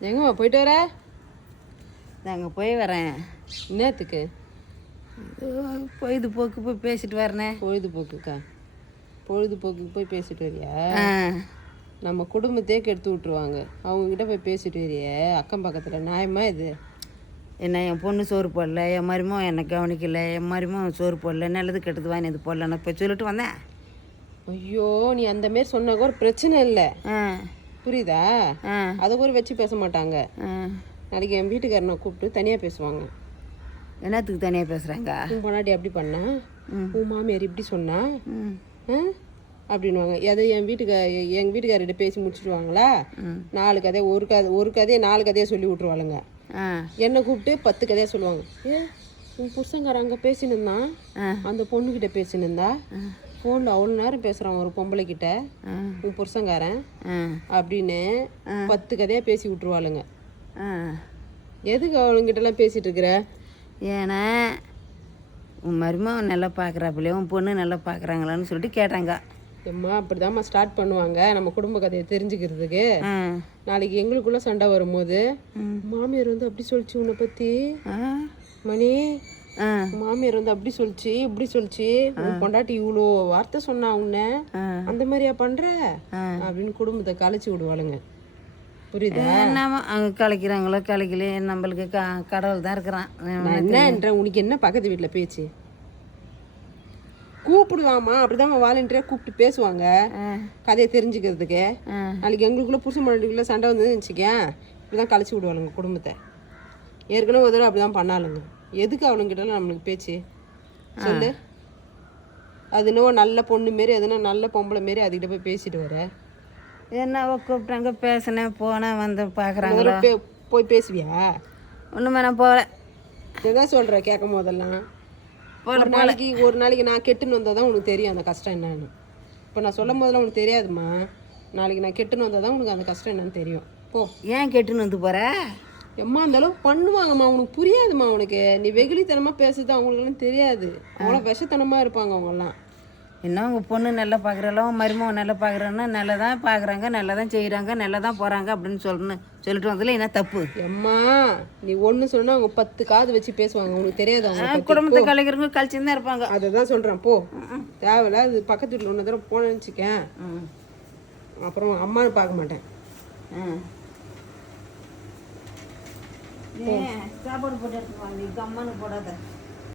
எங்கம்மா போயிட்டு வர? நாங்கள் போய் வரேன். இதோ பொழுதுபோக்கு போய் பேசிட்டு வரேனே. பொழுதுபோக்குக்கா பொழுதுபோக்குக்கு போய் பேசிட்டு வரியா? நம்ம குடும்பத்தையே கெடுத்து விட்டுருவாங்க. அவங்க கிட்ட போய் பேசிட்டு வரிய? அக்கம் பக்கத்துல நியாயமா இது? என்ன என் பொண்ணு சோறு போடல என் மருமம் என்னை கவனிக்கல என் மருமம் சோறு போடல நல்லது கெட்டது வாங்கி இது போடல நான் போய் சொல்லிட்டு வந்தேன். ஐயோ நீ அந்த மாரி சொன்னா கூட பிரச்சனை இல்லை. ஆ. புரியுதா? அதை கூட வச்சு பேச மாட்டாங்க. நாளைக்கு என் வீட்டுக்காரனை கூப்பிட்டு தனியா பேசுவாங்க. என்னத்துக்கு தனியாக பேசுகிறாங்க உன் பொண்டாட்டி அப்படி பண்ணா. உன் மாமியார் இப்படி சொன்னா? அப்படின்னுவாங்க. எதை என் வீட்டுக்கா எங்கள் வீட்டுக்காரர்கிட்ட பேசி முடிச்சிடுவாங்களா. நாலு கதை ஒரு கதை ஒரு கதையை நாலு கதையை சொல்லி விட்ருவாளுங்க என்னை கூப்பிட்டு பத்து கதையாக சொல்லுவாங்க. ஏ உன் புருஷங்கார அங்கே பேசினிருந்தான்? அந்த பொண்ணுக்கிட்ட பேசினிருந்தா? ஃபோனில் அவ்வளோ நேரம் பேசுகிறான் ஒரு பொம்பளை கிட்ட ஆ. உன் புருஷங்காரன். அப்படின்னு பத்து கதையாக பேசி விட்ருவாளுங்க எதுக்கு அவளுங்கிட்டலாம் பேசிட்டு இருக்கிற? ஏன்னா உன் மருமகன் நல்லா பார்க்குறாப்புலையே உன் பொண்ணு நல்லா பார்க்குறாங்களான்னு சொல்லிட்டு கேட்டாங்க. எம்மா அப்படிதாம்மா ஸ்டார்ட் பண்ணுவாங்க. நம்ம குடும்ப கதையை தெரிஞ்சுக்கிறதுக்கு. நாளைக்கு எங்களுக்குள்ள சண்டை வரும்போது. மாமியார் வந்து அப்படி சொல்லிச்சு உன்னை பற்றி மணி மாமியார் வந்து அப்படி சொல்லிச்சு இப்படி சொல்லிச்சு. பொண்டாட்டி இவ்வளோ வார்த்தை சொன்னா உன்னை. அந்த மாதிரியா பண்ற. அப்படின்னு குடும்பத்தை கழிச்சு விடுவாளுங்க. புரியுதா? அவங்க கலைக்கிறாங்களோ கலைக்கலையே நம்மளுக்கு க கடவுள் தான் இருக்கிறான். என்னன்ற உனக்கு என்ன பக்கத்து வீட்டில் பேச்சு? கூப்பிடுவாமா அப்படிதான் வாலண்டியரா கூப்பிட்டு பேசுவாங்க. கதையை தெரிஞ்சுக்கிறதுக்கு. நாளைக்கு எங்களுக்குள்ள புருஷன் பொண்டாட்டிக்குள்ள சண்டை வந்ததுன்னு வச்சுக்கேன் இப்படிதான் கழிச்சு விடுவாளுங்க குடும்பத்தை. ஏற்கனவே ஒரு தடவை அப்படிதான் பண்ணாளுங்க. எதுக்கு அவனுங்கிட்ட நம்மளுக்கு பேச்சு? சொல்லு. அது என்னவோ நல்ல பொண்ணு மாரி எதுனா நல்ல பொம்பளை மாரி அதுக்கிட்ட போய் பேசிட்டு வர. என்னவோ கூப்பிட்டாங்க பேசினேன் போனேன் வந்து பார்க்குறாங்க முதல்ல பே- போய் பேசுவியா? ஒன்றுமே நான் போகல. இதான் சொல்ற கேட்கும் போதெல்லாம்? ஒரு நாளைக்கு ஒரு நாளைக்கு நான் கெட்டுன்னு வந்தால் தான் உனக்கு தெரியும் அந்த கஷ்டம் என்னன்னு. இப்போ நான் சொல்லும் போதெல்லாம் உனக்கு தெரியாதும்மா. நாளைக்கு நான் கெட்டுன்னு வந்தால் தான் உனக்கு அந்த கஷ்டம் என்னன்னு தெரியும். போ. ஏன் கெட்டுன்னு வந்து போகிற எம்மா அந்த அளவுக்கு பண்ணுவாங்கம்மா. உனக்கு புரியாதும்மா உனக்கு. நீ வெகுளித்தனமா பேசுறது அவங்களுக்குலாம் தெரியாது. அவ்வளோ விஷத்தனமா இருப்பாங்க அவங்கெல்லாம். என்ன உங்கள் பொண்ணு நல்லா பார்க்குறாளோ மருமகன் நல்லா பார்க்குறான்னா நல்லா தான் பார்க்குறாங்க நல்லா தான் செய்கிறாங்க நல்லா தான் போகிறாங்க அப்படின்னு சொல்லணும் சொல்லிட்டு வந்ததில் என்ன தப்பு? எம்மா நீ ஒன்று சொன்னா அவங்க பத்து காது வச்சு பேசுவாங்க. உனக்கு தெரியாது அவங்க பத்தி. குடும்பத்தை கலைக்கிறவங்க கழிச்சுன்னு தான் இருப்பாங்க. அதை தான் சொல்கிறேன் போ தேவையில்ல அது பக்கத்து வீட்டில் ஒன்று தடவை போனேன்னு வச்சுக்கேன். அப்புறம் அம்மானு பார்க்க மாட்டேன். ಚಾಬರ್ ಬಡದು ಗಮ್ಮನ ಬಡದ